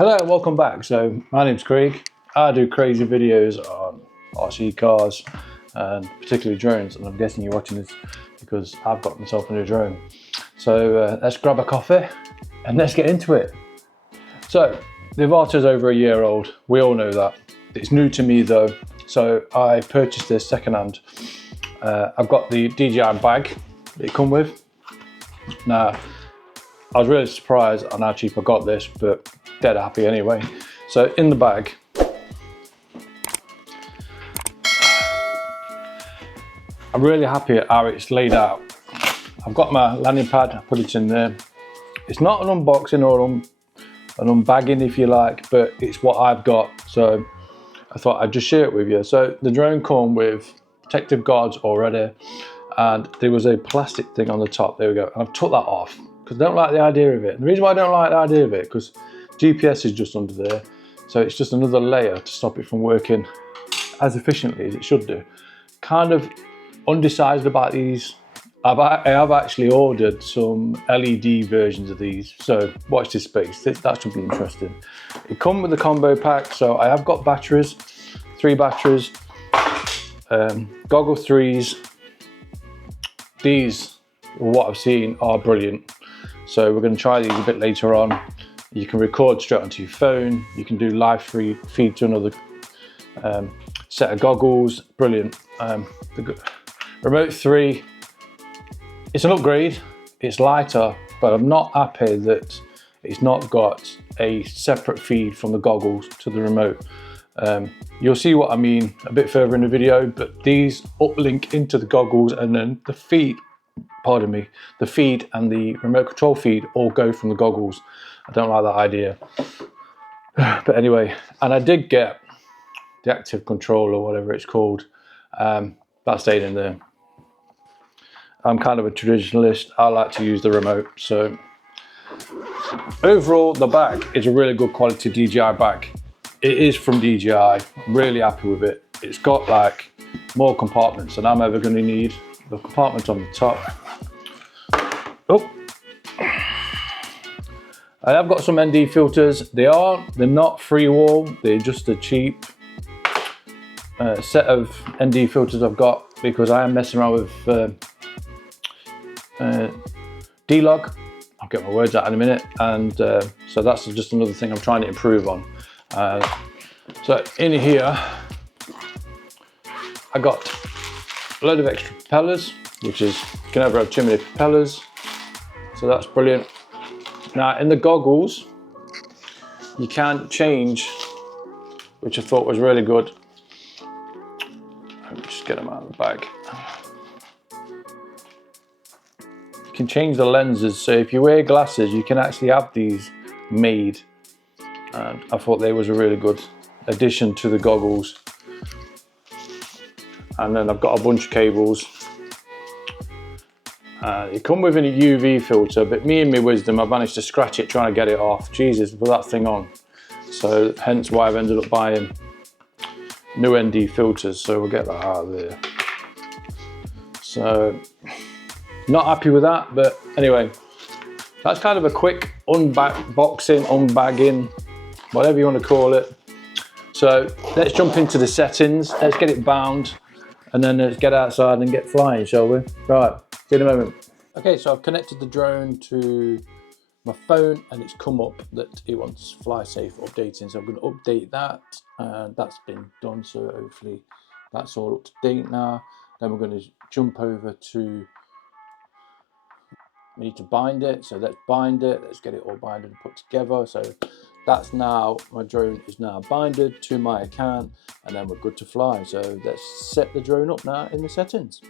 Hello and welcome back. So my name's Craig. I do crazy videos on RC cars and particularly drones, and I'm guessing you're watching this because I've got myself a new drone. So let's grab a coffee and let's get into it. So the Avata is over a year old. We all know that. It's new to me though. So I purchased this secondhand. I've got the DJI bag that it comes with. Now, I was really surprised on how cheap I got this, but dead happy anyway. So in the bag, I'm really happy at how it's laid out. I've got my landing pad, I put it in there. It's not an unboxing or an unbagging if you like, but it's what I've got. So I thought I'd just share it with you. So the drone come with protective guards already, and there was a plastic thing on the top. There we go. And I've took that off because I don't like the idea of it. And the reason why I don't like the idea of it, because GPS is just under there. So it's just another layer to stop it from working as efficiently as it should do. Kind of undecided about these. I have actually ordered some LED versions of these. So watch this space, that should be interesting. It comes with a combo pack. So I have got batteries, 3 batteries, goggle 3s. These, what I've seen, are brilliant. So we're going to try these a bit later on. You can record straight onto your phone. You can do live feed to another set of goggles. Brilliant. The Remote 3, it's an upgrade. It's lighter, but I'm not happy that it's not got a separate feed from the goggles to the remote. You'll see what I mean a bit further in the video, but these uplink into the goggles, and then the feed, pardon me, the feed and the remote control feed all go from the goggles. I don't like that idea. But anyway, and I did get the active control or whatever it's called. That stayed in there. I'm kind of a traditionalist. I like to use the remote. So overall, the bag is a really good quality DJI bag. It is from DJI. I'm really happy with it. It's got like more compartments than I'm ever going to need. The compartment on the top. Oh, I have got some ND filters. They're not free wall. They're just a cheap set of ND filters I've got because I am messing around with D-Log. I'll get my words out in a minute. And so that's just another thing I'm trying to improve on. So in here, I got a load of extra propellers, which is, you can never have too many propellers. So that's brilliant. Now in the goggles, you can change, which I thought was really good. Let me just get them out of the bag. You can change the lenses. So if you wear glasses, you can actually have these made. And I thought they was a really good addition to the goggles. And then I've got a bunch of cables. It come with a UV filter, but me and my wisdom, I've managed to scratch it trying to get it off. Jesus, put that thing on. So hence why I've ended up buying new ND filters. So we'll get that out of there. So not happy with that, but anyway, that's kind of a quick unboxing, unbagging, whatever you want to call it. So let's jump into the settings. Let's get it bound, and then let's get outside and get flying, shall we? Right, see you in a moment. Okay, so I've connected the drone to my phone, and it's come up that it wants fly safe updating. So I'm going to update that, and that's been done. So hopefully that's all up to date now. Then we're going to jump over to, we need to bind it. So let's bind it. Let's get it all binded and put together. So that's now, my drone is now binded to my account, and then we're good to fly. So let's set the drone up now in the settings.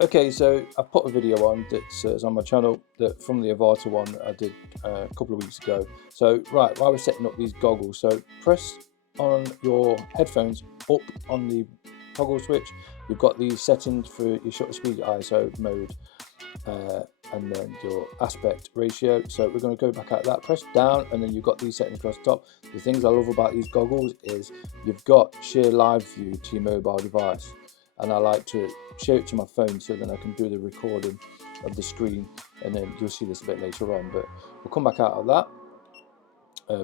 Okay, so I've put a video on that's on my channel that from the Avata one that I did a couple of weeks ago. So right, while we're setting up these goggles, so press on your headphones up on the toggle switch. You've got these settings for your shutter speed, your ISO mode, and then your aspect ratio. So we're going to go back out of that, press down, and then you've got these settings across the top. The things I love about these goggles is you've got share live view to your mobile device, and I like to share it to my phone so then I can do the recording of the screen, and then you'll see this a bit later on, but we'll come back out of that.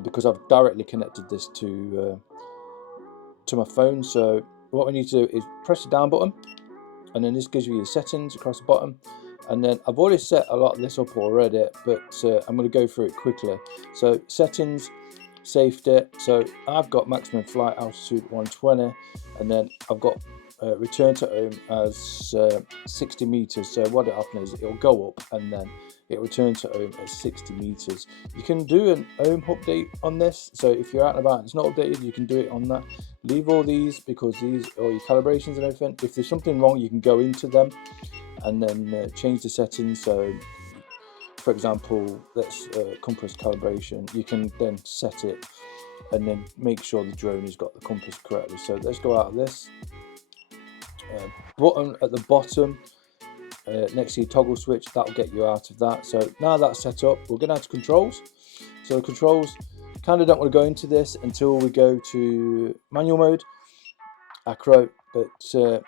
because I've directly connected this to my phone. So what we need to do is press the down button, and then this gives you your settings across the bottom. And then I've already set a lot of this up already, but I'm going to go through it quickly. So settings, safety. So I've got maximum flight altitude 120, and then I've got return to home as 60 meters. So what will happen is it'll go up and then it returns to home at 60 meters. You can do an home update on this. So if you're out and about and it's not updated, you can do it on that. Leave all these, because these are your calibrations and everything. If there's something wrong, you can go into them and then change the settings. So for example, let's compass calibration. You can then set it and then make sure the drone has got the compass correctly. So let's go out of this. Button at the bottom next to your toggle switch, that'll get you out of that. So now that's set up, we're going to controls. So the controls, kind of don't want to go into this until we go to manual mode, acro, but your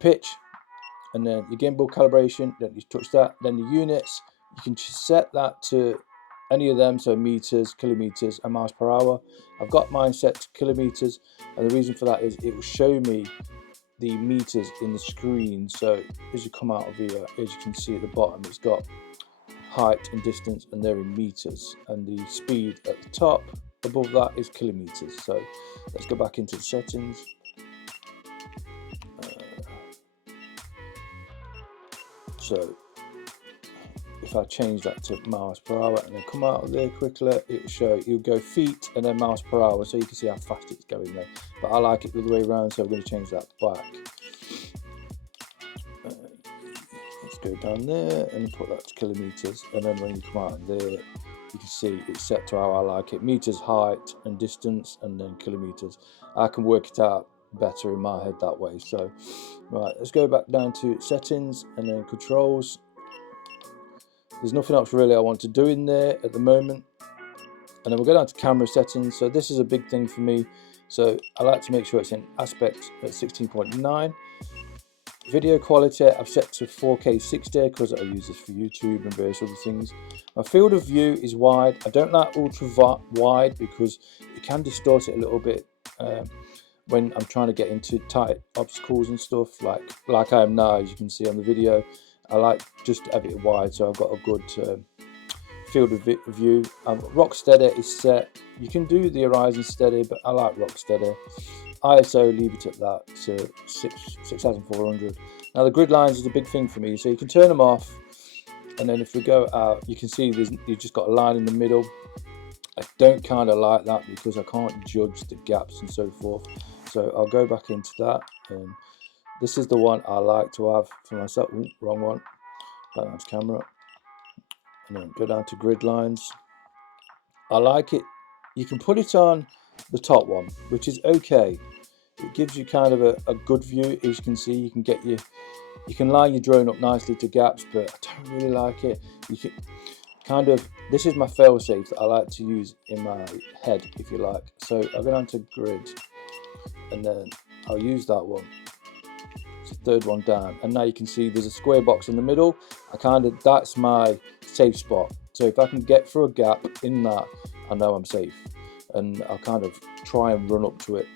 pitch and then your gimbal calibration, don't need to touch that. Then the units, you can set that to any of them, so meters, kilometers and miles per hour. I've got mine set to kilometers, and the reason for that is it will show me the meters in the screen. So as you come out of here, as you can see at the bottom, it's got height and distance, and they're in meters, and the speed at the top above that is kilometers. So let's go back into the settings. So if I change that to miles per hour and then come out of there quickly, it will show, you'll go feet and then miles per hour, so you can see how fast it's going there. But I like it the other way around, so I'm going to change that back. Let's go down there and put that to kilometers, and then when you come out of there, you can see it's set to how I like it. Meters, height and distance, and then kilometers. I can work it out better in my head that way. So right, let's go back down to settings and then controls. There's nothing else really I want to do in there at the moment. And then we'll go down to camera settings. So this is a big thing for me. So I like to make sure it's in aspect at 16.9. Video quality I've set to 4K 60 because I use this for YouTube and various other things. My field of view is wide. I don't like ultra wide because it can distort it a little bit when I'm trying to get into tight obstacles and stuff like I am now, as you can see on the video. I like just to have it wide, so I've got a good field of view. Rock steady is set. You can do the horizon steady, but I like rock steady. ISO, leave it at that, to 6400. Now the grid lines is a big thing for me, so you can turn them off, and then if we go out, you can see you've just got a line in the middle. I don't kind of like that because I can't judge the gaps and so forth. So I'll go back into that, and this is the one I like to have for myself. Ooh, wrong one. Back down to camera, and then go down to grid lines. I like it. You can put it on the top one, which is okay. It gives you kind of a good view. As you can see, you can line your drone up nicely to gaps, but I don't really like it. You can kind of, this is my fail safe that I like to use in my head, if you like. So I'll go down to grid, and then I'll use that one. It's the third one down, and now you can see there's a square box in the middle. That's my safe spot. So if I can get through a gap in that, I know I'm safe, and I'll kind of try and run up to it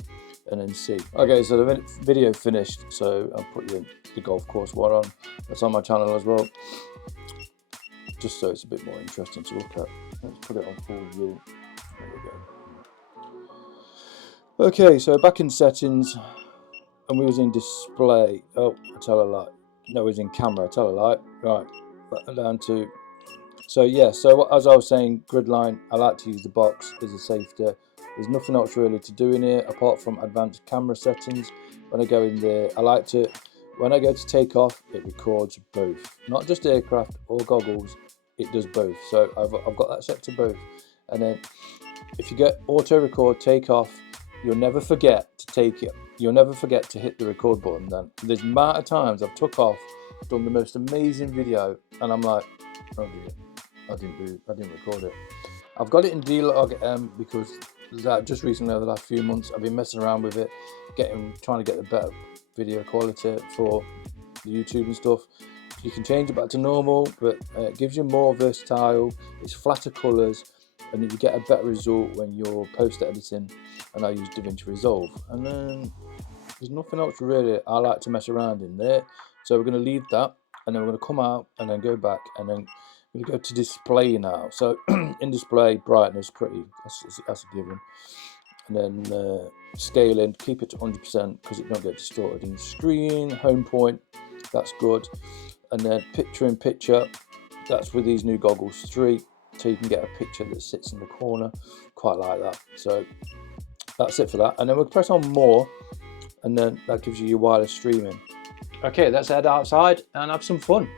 and then see. Okay, so the video finished, so I'll put the golf course one on. That's on my channel as well, just so it's a bit more interesting to look at. Let's put it on full view. There we go. Okay, so back in settings, and we was in display. Oh, I tell a lie. No, we was in camera. I tell a lie. Right, back down to. So yeah, so as I was saying, grid line, I like to use the box as a safety. There's nothing else really to do in here apart from advanced camera settings. When I go in there, when I go to take off, it records both. Not just aircraft or goggles, it does both. So I've got that set to both. And then if you get auto record take off, you'll never forget to take it. You'll never forget to hit the record button then. There's the amount of times I've took off, done the most amazing video, and I'm like, oh dear, I didn't record it. I've got it in D-Log because just recently over the last few months I've been messing around with it, trying to get the better video quality for the YouTube and stuff. You can change it back to normal, but it gives you more versatile. It's flatter colours. and then you get a better result when you're post editing. And I use DaVinci Resolve, and then there's nothing else really I like to mess around in there. So we're going to leave that, and then we're going to come out and then go back, and then we're going to go to display now. So in display, brightness, pretty, that's a given. And then scaling, keep it to 100% because it don't get distorted in the screen. Home point, that's good. And then picture in picture, that's with these new goggles 3, so you can get a picture that sits in the corner. Quite like that. So that's it for that. And then we'll press on more, and then that gives you your wireless streaming. Okay, let's head outside and have some fun.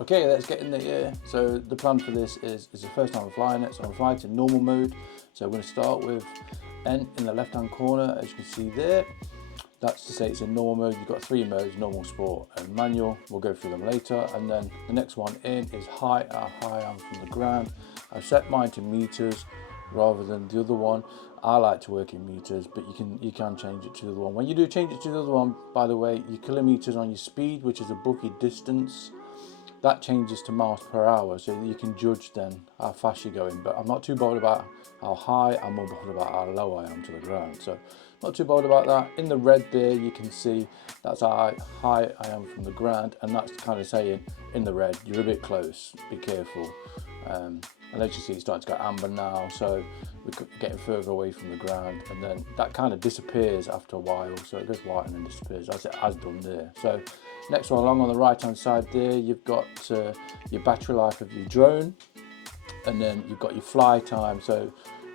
Okay, let's get in the air. So the plan for this is the first time I'm flying it, so I'm flying to normal mode. So we're going to start with N in the left hand corner, as you can see there. That's to say it's in normal mode. You've got 3 modes: normal, sport and manual. We'll go through them later. And then the next one in is high. How high I'm from the ground. I've set mine to meters rather than the other one. I like to work in meters, but you can change it to the other one. When you do change it to the other one, by the way, your kilometers on your speed, which is above your distance, that changes to miles per hour, so you can judge then how fast you're going. But I'm not too bothered about how high, I'm more bothered about how low I am to the ground. So not too bothered about that. In the red there, you can see that's how high I am from the ground, and that's kind of saying in the red, you're a bit close, be careful. And as you see, it's starting to go amber now, so we're getting further away from the ground, and then that kind of disappears after a while, so it goes white and then disappears, as it has done there. So next one along on the right hand side there, you've got your battery life of your drone, and then you've got your fly time. So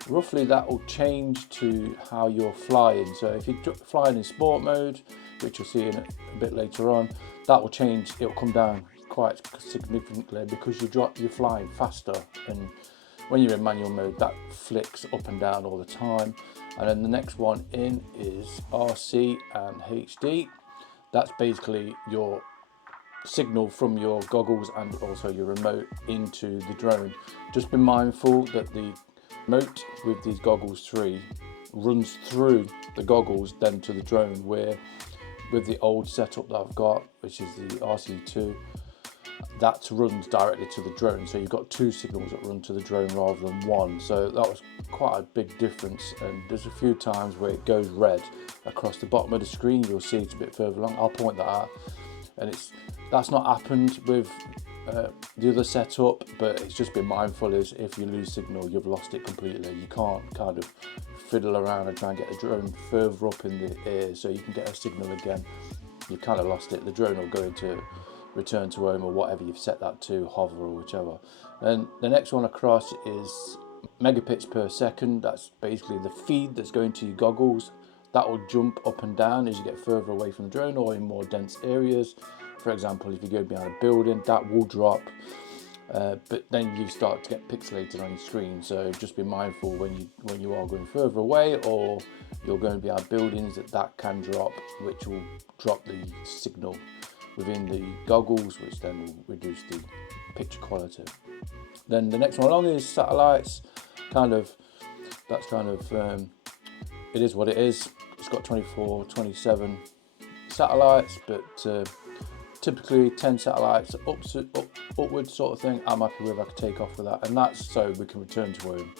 roughly that will change to how you're flying. So if you're flying in sport mode, which you'll see in a bit later on, that will change, it'll come down quite significantly because you're flying faster, and when you're in manual mode that flicks up and down all the time. And then the next one in is RC and HD. That's basically your signal from your goggles and also your remote into the drone. Just be mindful that the remote with these goggles 3 runs through the goggles then to the drone, where with the old setup that I've got, which is the RC2, that runs directly to the drone. So you've got 2 signals that run to the drone rather than 1. So that was quite a big difference, and there's a few times where it goes red across the bottom of the screen. You'll see it's a bit further along, I'll point that out. And that's not happened with the other setup, but it's just been mindful is if you lose signal, you've lost it completely. You can't kind of fiddle around and try and get the drone further up in the air so you can get a signal again. You've kind of lost it. The drone will go into return to home or whatever you've set that to, hover or whichever. And the next one across is megabits per second. That's basically the feed that's going to your goggles. That will jump up and down as you get further away from the drone or in more dense areas. For example, if you go behind a building, that will drop, but then you start to get pixelated on your screen. So just be mindful when you are going further away or you're going behind buildings that can drop, which will drop the signal within the goggles, which then will reduce the picture quality. Then the next one along is satellites. It is what it is. It's got 24, 27 satellites, but typically 10 satellites upwards sort of thing. I'm happy with. I can take off with that, and that's so we can return to home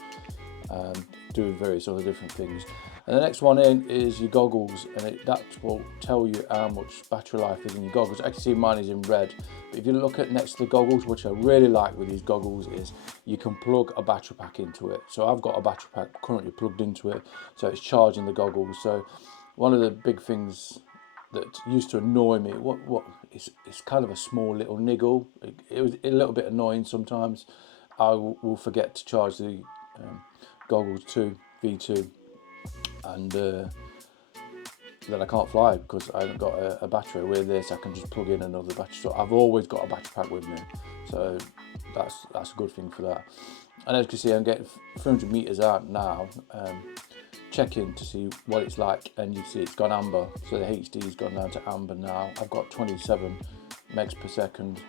and do various other different things. And the next one in is your goggles, and that will tell you how much battery life is in your goggles. I can see mine is in red, but if you look at next to the goggles, which I really like with these goggles, is you can plug a battery pack into it. So I've got a battery pack currently plugged into it, so it's charging the goggles. So one of the big things that used to annoy me, it's kind of a small little niggle. It was a little bit annoying sometimes. I will forget to charge the goggles to V2, and then I can't fly because I haven't got a battery. With this, I can just plug in another battery. So I've always got a battery pack with me, so that's a good thing for that. And as you can see, I'm getting 300 meters out now. Checking to see what it's like, and you see it's gone amber, so the HD's gone down to amber now. I've got 27 megs per second.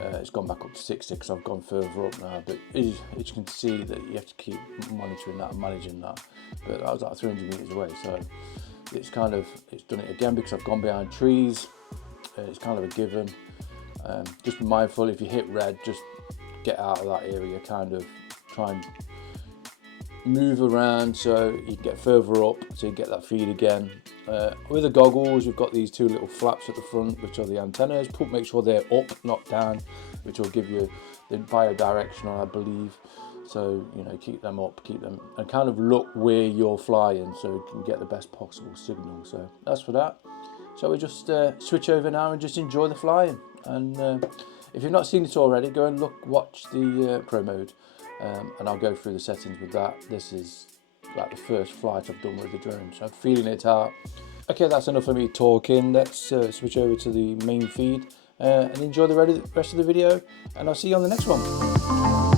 It's gone back up to 60 because I've gone further up now, but as you can see that you have to keep monitoring that and managing that. But that was like 300 meters away, so it's done it again because I've gone behind trees. It's kind of a given. Just be mindful if you hit red, just get out of that area, kind of try and move around so you can get further up so you get that feed again. With the goggles, we've got these two little flaps at the front, which are the antennas. Make sure they're up, not down, which will give you the bidirectional, I believe. So, you know, keep them up, keep them, and kind of look where you're flying so you can get the best possible signal. So that's for that. So we just switch over now and just enjoy the flying. And if you've not seen it already, go and watch the Pro mode, and I'll go through the settings with that. This is like the first flight I've done with the drone, so I'm feeling it out. Okay, that's enough of me talking. Let's switch over to the main feed and enjoy the rest of the video, and I'll see you on the next one.